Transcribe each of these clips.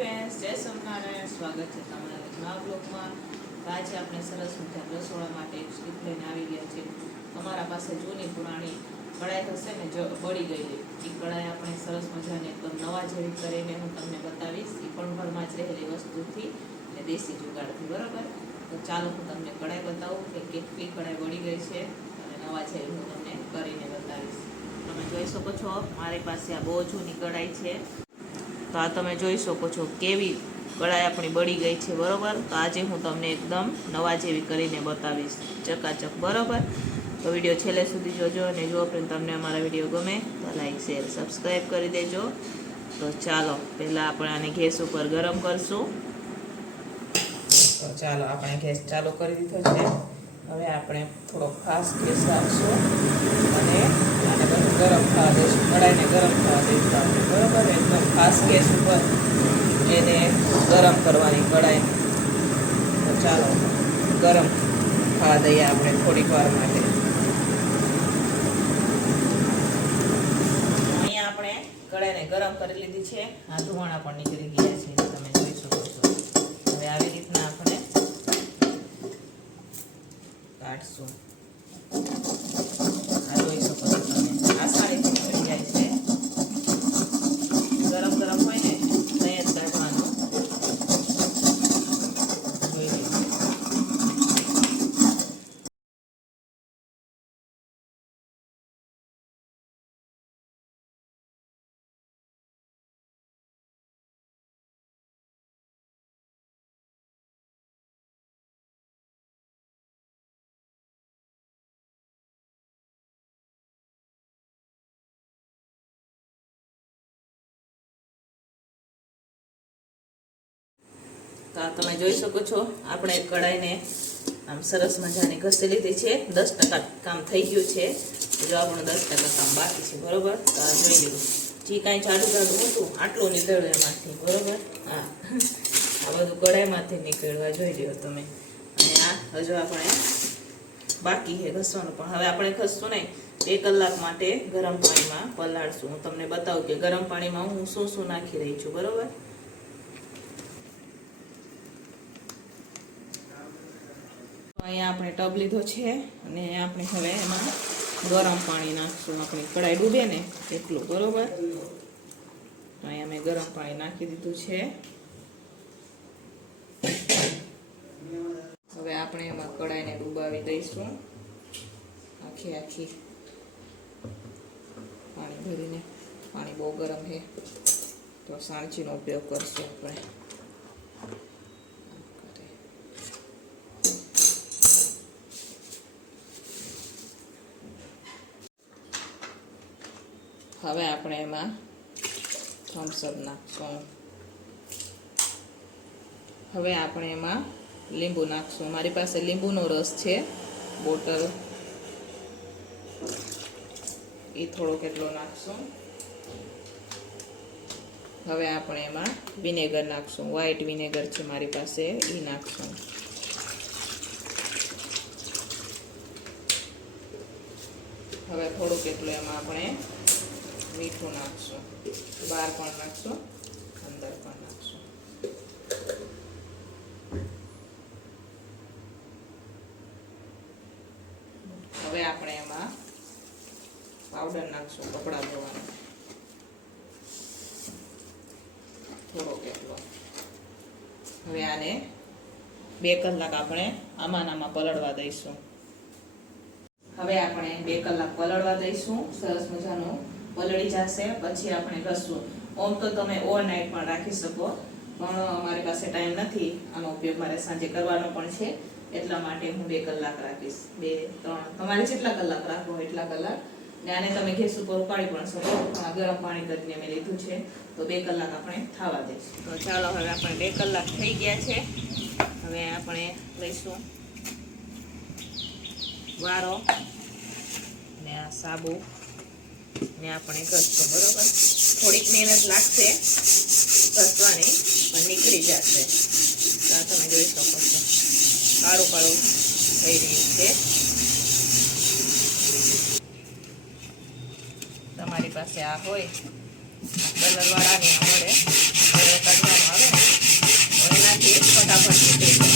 Friends જય સ્વામિનારાયણ સ્વાગત છે તમારા નવા બ્લોગમાં. આજે આપણે સરસ મજા રસોડા માટે એક સ્લીપ લઈને આવી ગયા છે તમારા પાસે જૂની પુરાણી કડાઈ હશે ને, જો બળી ગયેલી એ કડાઈ આપણે સરસ મજાને એકદમ નવા જેવી કરીને હું તમને બતાવીશ. એ પણ ઘરમાં જ રહેલી વસ્તુથી ને દેશી જુગાડથી, બરાબર? તો ચાલો હું તમને કડાઈ બતાવું કે કેટલી કડાઈ બળી ગઈ છે અને નવા જેવી હું તમને કરીને બતાવીશ. તમે જોઈ શકો છો, મારી પાસે આ બહુ જૂની કડાઈ છે. તો આ તમે જોઈ શકો છો કેવી કળાઈ આપણી બળી ગઈ છે, બરાબર? તો આજે હું તમને એકદમ નવા જેવી કરીને બતાવીશ. ચકાચક, બરાબર? તો વીડિયો છેલ્લે સુધી જોજો અને જો તમને અમારા વીડિયો ગમે તો લાઈક, શેર સબસ્ક્રાઈબ કરી દેજો. તો ચાલો, પહેલાં આપણે આને ગેસ ઉપર ગરમ કરશું. તો ચાલો, આપણે ગેસ ચાલુ કરી દીધો છે. હવે આપણે થોડો ખાસ ગેસ રાખશું અને ગરમ થવા દઈશું, કઢાઈને ગરમ થવા દઈશું આપણે બરોબર? એકદમ ખાસ ગેસ ઉપર એને ગરમ કરવાની કડાઈ તો ચાલો, ગરમ થવા દઈએ આપણે થોડીક વાર માટે. અહીંયા આપણે કડાઈને ગરમ કરી લીધી છે. આ ધુવાણા પણ નીકળી ગયા છે તમે જોઈ શકો છો. હવે આવી રીતના આપણે કાઢશું. તો આ તમે જોઈ શકો છો, આપણે કડાઈને આમ સરસ મજાની ઘસી લીધી છે. દસ ટકા કામ થઈ ગયું છે. જો આપણું દસ ટકા કામ બાકી છે, બરોબર? તો આ જોઈ લીધું જે કાંઈ ચાલુ ચાલુ હતું, આટલું નીકળ્યું એમાંથી, બરોબર? હા. આ બધું કડાઈમાંથી નીકળવા જોઈ લ્યો તમે. અને આ હજુ આપણે બાકી છે ઘસવાનું. પણ હવે આપણે ઘસશું નહીં. બે કલાક માટે ગરમ પાણીમાં પલાળશું. હું તમને બતાવું કે ગરમ પાણીમાં હું શું શું નાખી રહી છું, બરોબર? અહીંયા આપણે ટબ લીધો છે અને આપણે હવે એમાં ગરમ પાણી નાખશું. આપણી કઢાઈ ડૂબે ને એટલું, બરોબર? અહીંયા મેં ગરમ પાણી નાખી દીધું છે. હવે આપણે એમાં કઢાઈને ડૂબાવી દઈશું. આખી આખી પાણી ભરીને. પાણી બહુ ગરમ છે. તો સાણચીનો ઉપયોગ કરશું આપણે. હવે આપણે એમાં થમ્સઅપ નાખશું. હવે આપણે એમાં લીંબુ નાખશું. મારી પાસે લીંબુનો રસ છે, બોટલ. એ થોડો કેટલો નાખશું. હવે આપણે એમાં વિનેગર નાખશું. વ્હાઈટ વિનેગર છે મારી પાસે એ નાખશું. હવે થોડુંક એટલું એમાં આપણે મીઠું નાખશું, બહાર પણ નાખશું, અંદર પણ નાખશું. હવે આપણે એમાં પાવડર નાખશું, કપડાં ધોવાનો. થોડો કેટલો હવે આને બે કલાક આપણે આમાં આમાં પલળવા દઈશું. હવે આપણે બે કલાક પલળવા દઈશું, સરસ મજાનું. પલળી જશે, પછી આપણે ઘસવું. ઓમ તો તમે ઓવરનાઇટ પણ રાખી શકો, પણ અમારી પાસે ટાઈમ નથી. આનો ઉપયોગ મારે સાંજે કરવાનો પણ છે. એટલા માટે હું બે કલાક રાખીશ. બે, ત્રણ, તમારે જેટલા કલાક રાખવો એટલા કલાક. ને આને તમે ગેસ ઉપર ઉપાડી પણ શકો. ગરમ પાણી કરીને મેં લીધું છે, તો બે કલાક આપણે થવા દઈશું. તો ચાલો હવે આપણે બે કલાક થઈ ગયા છે. હવે આપણે લઈશું વારો ને આ સાબુ. ને આપણે ઘસશું, બરાબર? થોડીક મહેનત લાગશે, ઘસવાની, પણ નીકળી જશે. તો તમે જોઈ શકો છો. કાળું કાળું થઈ રહ્યું છે. તમારી પાસે આ હોય કલરવાળાની મળે કલર કાઢવામાં આવે. એનાથી ફટાફટ નીકળી જાય.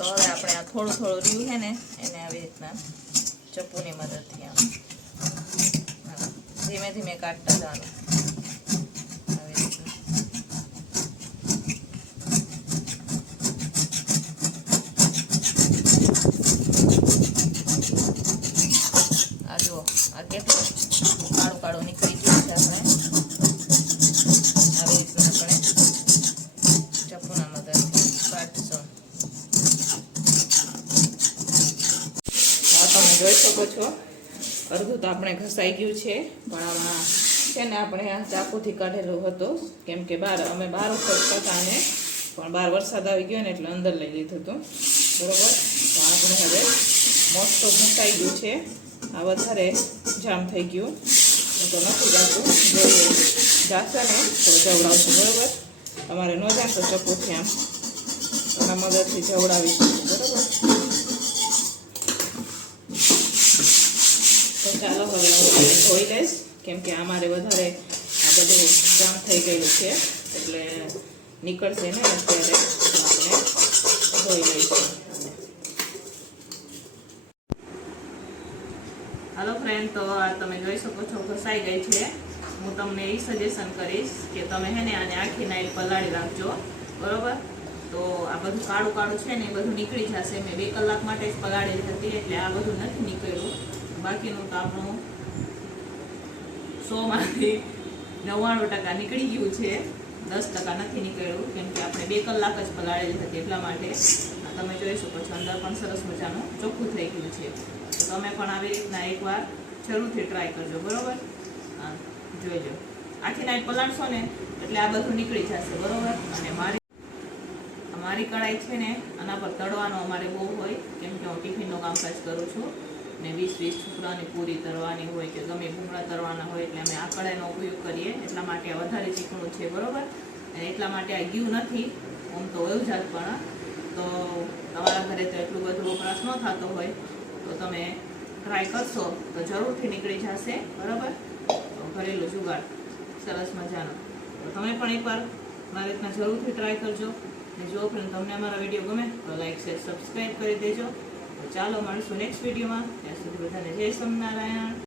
તો હવે આપણે આ થોડું થોડું રહ્યું છે ને, એને આવી રીતના ચપ્પુની મદદથી આમ. ધીમે ધીમે કાઢતા જવાનું. આ જુઓ, આ કેટલું કાળું કાળું નીકળી ગયું છે આપણે. છો. અડધું તો આપણે ઘસાઈ ગયું છે, પણ આમાં છે ને આપણે આ ચાકુથી કાઢેલું હતું. કેમ કે બહાર અમે બહાર ખોટતા હતા ને, પણ બહાર વરસાદ આવી ગયો ને એટલે અંદર લઈ લીધું હતું. બરોબર? તો આપણે હવે મોસ્ટ ઘસાઈ ગયું છે. આ વધારે જામ થઈ ગયું. હું તો નથી જાતું જોઈએ. જાશે ને તો જવડાવશું, બરોબર? તમારે ન જાશો તો ચપ્પુથી આમ. એના મદદથી જવડાવીશું બરોબર? ચાલો, હવે હું આને ધોઈ લઈશ. કેમ કે મારે વધારે આ બધું જામ થઈ ગયેલું છે, એટલે નીકળશે ને અત્યારે આપણે ધોઈ લઈશું. હાલો ફ્રેન્ડ તો આ તમે જોઈ શકો છો, ઘસાઈ ગઈ છે. હું તમને એ સજેશન કરીશ કે તમે હે ને આને આખી નાઈલ પલાળી રાખજો, બરોબર? તો આ બધું કાળું કાળું છે ને એ બધું નીકળી જશે. મેં બે કલાક માટે જ પલાળેલી હતી, એટલે આ બધું નથી નીકળ્યું. બાકીનું તો આપણું સોમાંથી નવ્વાણું ટકા નીકળી ગયું છે. દસ ટકા નથી નીકળ્યું, કેમ કે આપણે બે કલાક જ પલાળેલી હતી એટલા માટે. તમે જોઈ શકો છો, અંદર પણ સરસ મજાનું ચોખ્ખું થઈ ગયું છે. તમે પણ આવી રીતના એકવાર જરૂરથી ટ્રાય કરજો, બરાબર? હા, જોઈજો. આખી નાઈટ પલાળશો ને, એટલે આ બધું નીકળી જશે, બરાબર? અને મારી મારી કઢાઈ છે ને, આના પર તળવાનો અમારે બહુ હોય, કેમ કે હું ટિફિનનું કામકાજ કરું છું. ને વીસ વીસ છોકરાની પૂરી તરવાની હોય કે ગમે ભૂંગળા તરવાના હોય એટલે અમે આ કઢાઈનો ઉપયોગ કરીએ. એટલા માટે વધારે ચીકણું છે, બરાબર? અને એટલા માટે આ ગયું નથી, આમ તો એવું જાત પણ. તો તમારા ઘરે તો એટલું બધું વપરાશ ન થતો હોય, તો તમે ટ્રાય કરશો તો જરૂરથી નીકળી જશે, બરાબર? તો ઘરેલું જુગાડ, સરસ મજાનો. તો તમે પણ એકવાર મારી રીતના જરૂરથી ટ્રાય કરજો. અને જો ફ્રેન્ડ તમને અમારા વીડિયો ગમે તો લાઈક શેર સબસ્ક્રાઈબ કરી દેજો. તો ચાલો મળશું નેક્સ્ટ વિડીયોમાં ત્યાં સુધી બધાને જય સ્વામિનારાયણ.